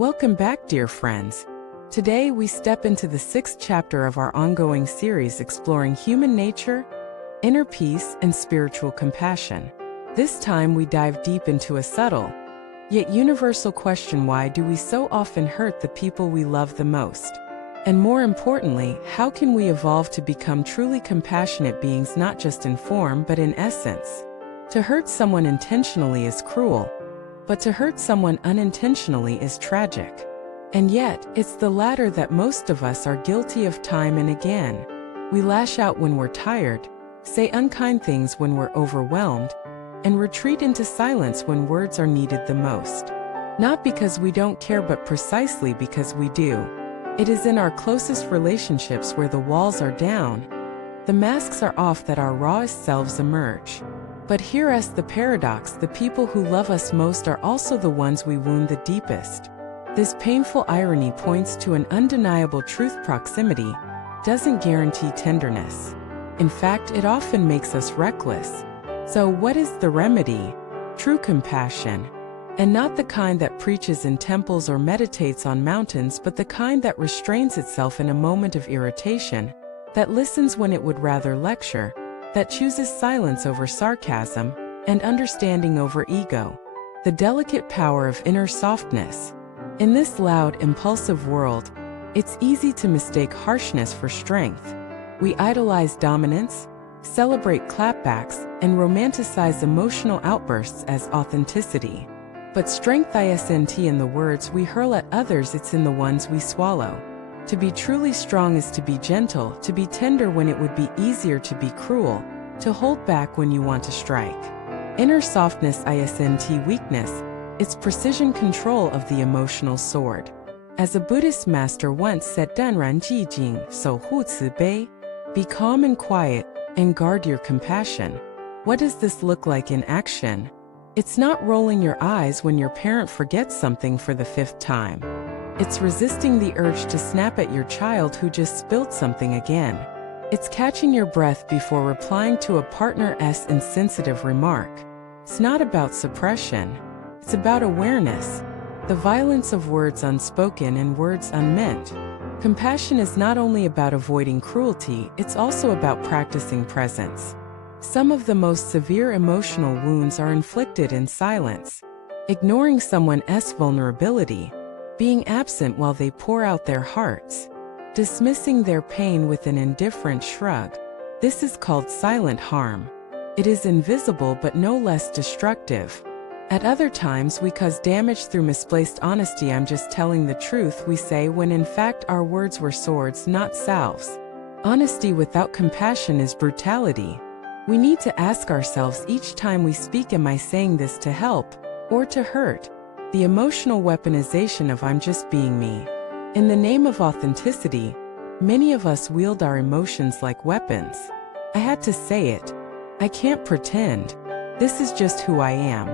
Welcome back, dear friends. Today we step into the 6th chapter of our ongoing series exploring human nature, inner peace, and spiritual compassion. This time we dive deep into a subtle, yet universal question: why do we so often hurt the people we love the most? And more importantly, how can we evolve to become truly compassionate beings, not just in form but in essence? To hurt someone intentionally is cruel, but to hurt someone unintentionally is tragic. And yet, it's the latter that most of us are guilty of time and again. We lash out when we're tired, say unkind things when we're overwhelmed, and retreat into silence when words are needed the most. Not because we don't care, but precisely because we do. It is in our closest relationships where the walls are down, the masks are off, that our rawest selves emerge. But here's the paradox: the people who love us most are also the ones we wound the deepest. This painful irony points to an undeniable truth: proximity doesn't guarantee tenderness. In fact, it often makes us reckless. So what is the remedy? True compassion. And not the kind that preaches in temples or meditates on mountains, but the kind that restrains itself in a moment of irritation, that listens when it would rather lecture, that chooses silence over sarcasm, and understanding over ego. The delicate power of inner softness. In this loud, impulsive world, it's easy to mistake harshness for strength. We idolize dominance, celebrate clapbacks, and romanticize emotional outbursts as authenticity. But strength isn't in the words we hurl at others, it's in the ones we swallow. To be truly strong is to be gentle, to be tender when it would be easier to be cruel, to hold back when you want to strike. Inner softness isn't weakness, it's precision control of the emotional sword. As a Buddhist master once said, 淡然寂静，守护慈悲, be calm and quiet, and guard your compassion. What does this look like in action? It's not rolling your eyes when your parent forgets something for the 5th time. It's resisting the urge to snap at your child who just spilled something again. It's catching your breath before replying to a partner's insensitive remark. It's not about suppression. It's about awareness. The violence of words unspoken and words unmeant. Compassion is not only about avoiding cruelty, it's also about practicing presence. Some of the most severe emotional wounds are inflicted in silence. Ignoring someone's vulnerability, being absent while they pour out their hearts, dismissing their pain with an indifferent shrug. This is called silent harm. It is invisible but no less destructive. At other times we cause damage through misplaced honesty. I'm just telling the truth, we say, when in fact our words were swords, not salves. Honesty without compassion is brutality. We need to ask ourselves each time we speak, am I saying this to help or to hurt? The emotional weaponization of I'm just being me. In the name of authenticity, many of us wield our emotions like weapons. I had to say it. I can't pretend. This is just who I am.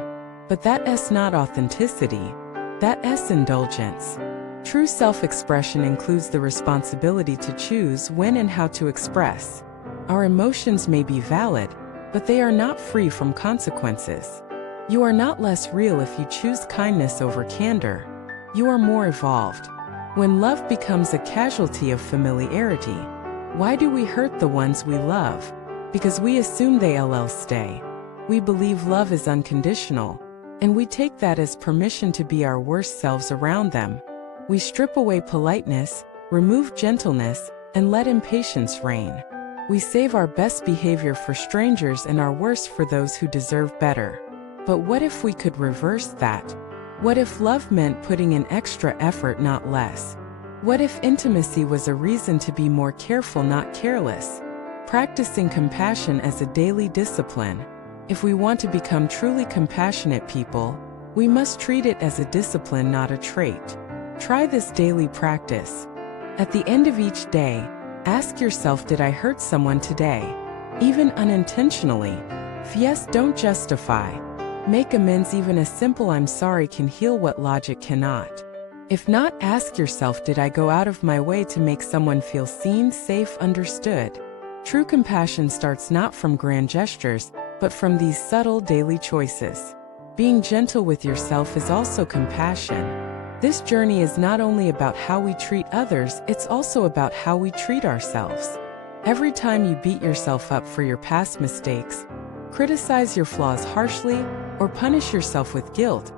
But that's not authenticity. That's indulgence. True self-expression includes the responsibility to choose when and how to express. Our emotions may be valid, but they are not free from consequences. You are not less real if you choose kindness over candor. You are more evolved. When love becomes a casualty of familiarity, why do we hurt the ones we love? Because we assume they'll stay. We believe love is unconditional, and we take that as permission to be our worst selves around them. We strip away politeness, remove gentleness, and let impatience reign. We save our best behavior for strangers and our worst for those who deserve better. But what if we could reverse that? What if love meant putting in extra effort, not less? What if intimacy was a reason to be more careful, not careless? Practicing compassion as a daily discipline. If we want to become truly compassionate people, we must treat it as a discipline, not a trait. Try this daily practice. At the end of each day, ask yourself, did I hurt someone today? Even unintentionally. If yes, don't justify. Make amends. Even a simple I'm sorry can heal what logic cannot. If not, ask yourself, did I go out of my way to make someone feel seen, safe, understood? True compassion starts not from grand gestures, but from these subtle daily choices. Being gentle with yourself is also compassion. This journey is not only about how we treat others, it's also about how we treat ourselves. Every time you beat yourself up for your past mistakes, criticize your flaws harshly, or punish yourself with guilt,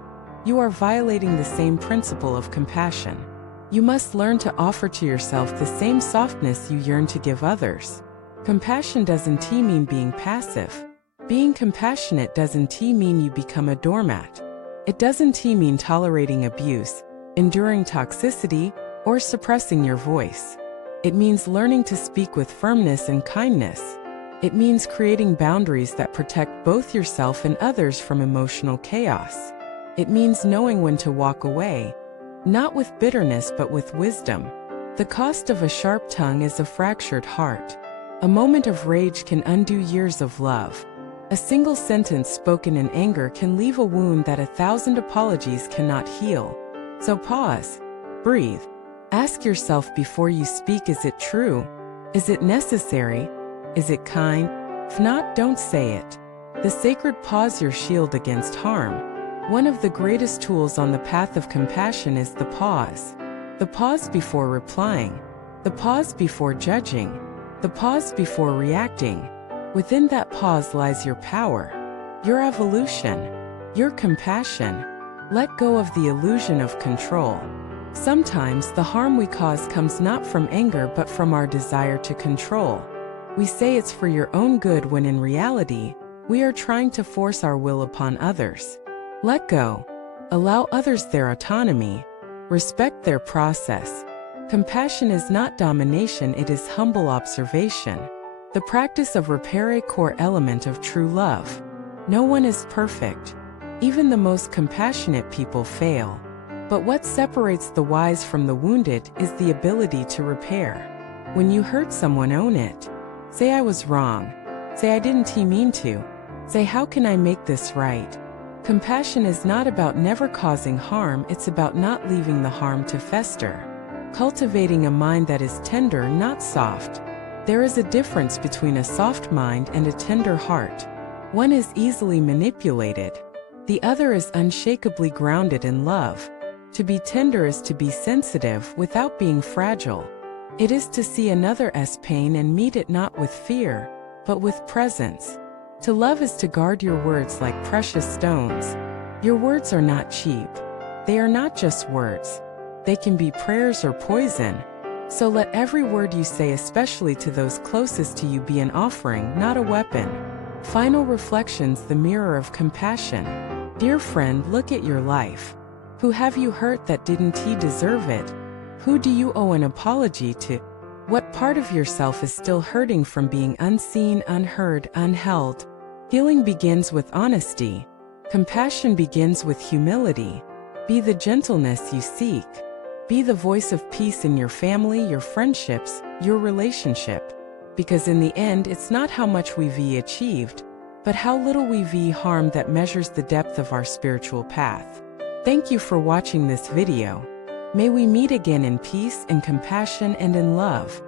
you are violating the same principle of compassion. You must learn to offer to yourself the same softness you yearn to give others. Compassion doesn't mean being passive. Being compassionate doesn't mean you become a doormat. It doesn't mean tolerating abuse, enduring toxicity, or suppressing your voice. It means learning to speak with firmness and kindness. It means creating boundaries that protect both yourself and others from emotional chaos. It means knowing when to walk away, not with bitterness but with wisdom. The cost of a sharp tongue is a fractured heart. A moment of rage can undo years of love. A single sentence spoken in anger can leave a wound that 1,000 apologies cannot heal. So pause, breathe, ask yourself before you speak, is it true? Is it necessary? Is it kind? If not, don't say it. The sacred pause, your shield against harm. One of the greatest tools on the path of compassion is the pause. The pause before replying. The pause before judging. The pause before reacting. Within that pause lies your power, your evolution, your compassion. Let go of the illusion of control. Sometimes the harm we cause comes not from anger but from our desire to control. We say it's for your own good when in reality, we are trying to force our will upon others. Let go. Allow others their autonomy. Respect their process. Compassion is not domination, it is humble observation. The practice of repair, a core element of true love. No one is perfect. Even the most compassionate people fail. But what separates the wise from the wounded is the ability to repair. When you hurt someone, own it. Say, I was wrong. Say, I didn't mean to. Say, how can I make this right? Compassion is not about never causing harm, it's about not leaving the harm to fester. Cultivating a mind that is tender, not soft. There is a difference between a soft mind and a tender heart. One is easily manipulated. The other is unshakably grounded in love. To be tender is to be sensitive without being fragile. It is to see another's pain and meet it not with fear, but with presence. To love is to guard your words like precious stones. Your words are not cheap. They are not just words. They can be prayers or poison. So let every word you say, especially to those closest to you, be an offering, not a weapon. Final reflections, the mirror of compassion. Dear friend, look at your life. Who have you hurt that didn't deserve it? Who do you owe an apology to? What part of yourself is still hurting from being unseen, unheard, unheld? Healing begins with honesty. Compassion begins with humility. Be the gentleness you seek. Be the voice of peace in your family, your friendships, your relationship. Because in the end, it's not how much we've achieved, but how little we've harmed that measures the depth of our spiritual path. Thank you for watching this video. May we meet again in peace, in compassion, and in love.